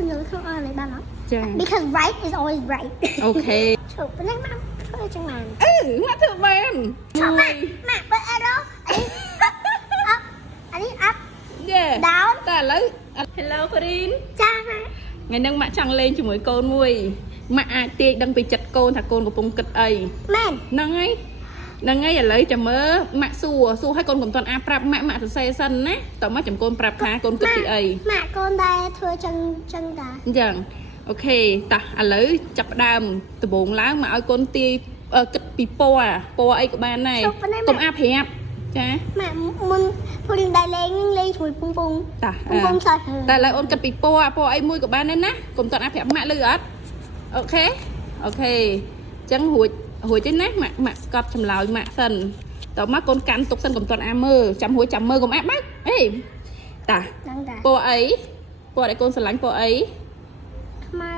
เป็นเรื่องของอะไรบ้างเนาะ จ้า because right is always right โอเค ถูกเป็นเรื่องมันช่วยจังมัน มาเถอะแมน ชอบมากเปิดแอร์แล้วอันนี้ up เย่ down แต่แล้ว Hello พริน จ้า ไงนั่งมาจังเลงជាមួយកូនមួយម៉ាក់អាចទាយដឹងពីចិត្តកូនថាកូនកំពុងគិតអី แม่น ហ្នឹងហើយឥឡូវចាំមើលម៉ាក់សួរឲ្យកូនកុំទាន់អាប្រាប់ម៉ាក់សរសេរសិនណាតើមកចាំកូនប្រាប់ថាកូនគិតពីអី ម៉ាក់កូនដែរធ្វើចឹងតា អញ្ចឹងអូខេតោះឥឡូវចាប់ផ្ដើមដំបូងឡើងមកឲ្យកូនទាយគិតពីពណ៌អីក៏បានដែរកុំអាប្រាប់ចា ម៉ាក់មុនព្រោះដែរលេងជួយពុងពុង តោះ ពុងសត តែឥឡូវអូនគិតពីពណ៌អីមួយក៏បានដែរណាកុំទាន់អាប្រាប់ម៉ាក់លឺអត់អូខេអញ្ចឹងរួចទេណាម៉ាក់កត់ចម្លើយម៉ាក់សិនតើមកកូនកាន់ទុកសិនកុំទាន់អាមើលចាំមើលកុំអាបើកអេតា ដឹងតា ពណ៌អីពណ៌ដែលកូនស្រឡាញ់ពណ៌អី ខ្មៅ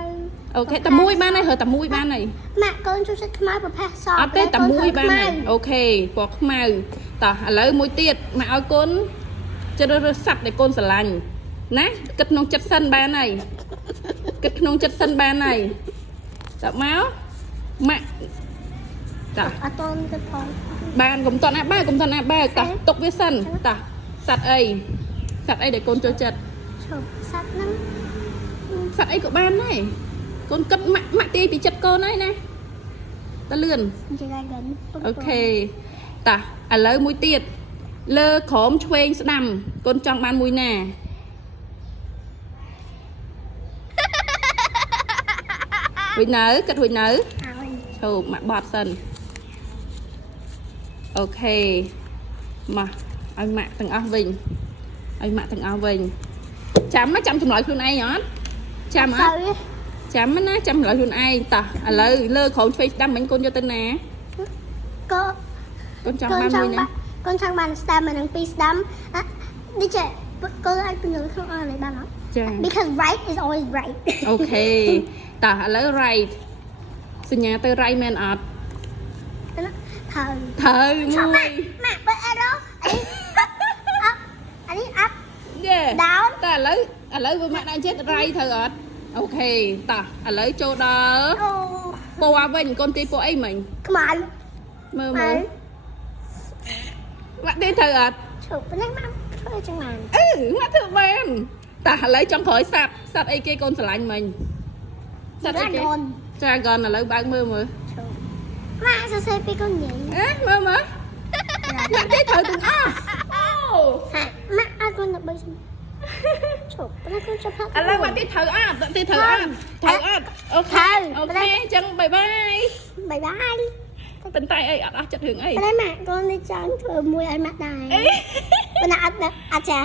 អូខេតែមួយបានហើយតែមួយបានហើយ ម៉ាក់កូនជួយចិត្តខ្មៅប្រភេទស អត់ទេតែមួយបានហើយអូខេពណ៌ខ្មៅតោះឥឡូវមួយទៀតមកឲ្យកូនជ្រើសរើសសត្វដែលកូនស្រឡាញ់ណាគិតក្នុងចិត្តសិនបានហើយតើមកម៉ាក់តោះ អត់តន់ទៅផង បានកុំតន់អាបើកតោះទុកវាសិនតោះសត្វអីដែលកូនចូលចិត្ត ឈប់សត្វហ្នឹង សត្វអីក៏បានដែរកូនគិតម៉ាក់ទាយពីចិត្តកូនហើយណាតើលឿន ជាកាយgần អូខេតោះឥឡូវមួយទៀតលើក្រោមឆ្វេងស្ដាំកូនចង់បានមួយណារួចនៅគិតរួចនៅ ឲ្យ ឈប់ម៉ាក់បត់សិនអូខេមកឲ្យម៉ាក់ទាំងអស់វិញចាំចម្លើយខ្លួនឯងអត់ចាំអត់ចាំណាចាំចម្លើយខ្លួនឯងតោះឥឡូវលើក្រោមឆ្វេងស្ដាំមិញកូនយកទៅណា ក៏ កូនចង់បានមួយណា កូនចង់បានស្ដាំនឹងពីរស្ដាំនេះចេះកូនអាចពន្យល់ក្នុងអស់อะไรบ้างเนาะ ចា because right is always right អូខេតោះឥឡូវ right សញ្ញាទៅ right មែនអត់ ត្រូវ មួយ ម៉ាក់បើអត់อันนี้ up យេ down តែឥឡូវវាម៉ាក់ដាក់ចិត្ត right ត្រូវអត់អូខេតោះឥឡូវចូលដល់ អូ ពណ៌វិញកូនទាយពណ៌អីមិញ ខ្មៅ មើលម៉ាក់ទាយត្រូវអត់ ឈប់ប៉ុណ្ណឹងម៉ាក់ធ្វើចឹងបាន ម៉ាក់ធ្វើមែនតោះឥឡូវចង់ក្រោយសត្វអីគេកូនស្រឡាញ់មិញសត្វអីគេ Dragon ឥឡូវបើកមើល ម៉ាក់សរសេរពីកូនញ៉ៃ មើលម៉ាក់ទាយត្រូវទាំងអស់ ម៉ាក់អត់កូនទៅបីឈប់ប៉ុណ្ណឹងកូនចាប់ ឥឡូវម៉ាក់ទាយត្រូវអត់អូខេអញ្ចឹងបាយបាយ បាយបាយ ប៉ុន្តែអីអត់អស់ចិត្តរឿងអី ប៉ុន្តែម៉ាក់កូននេះចង់ធ្វើមួយឲ្យម៉ាក់ដែរប៉ុន្តែអត់ចា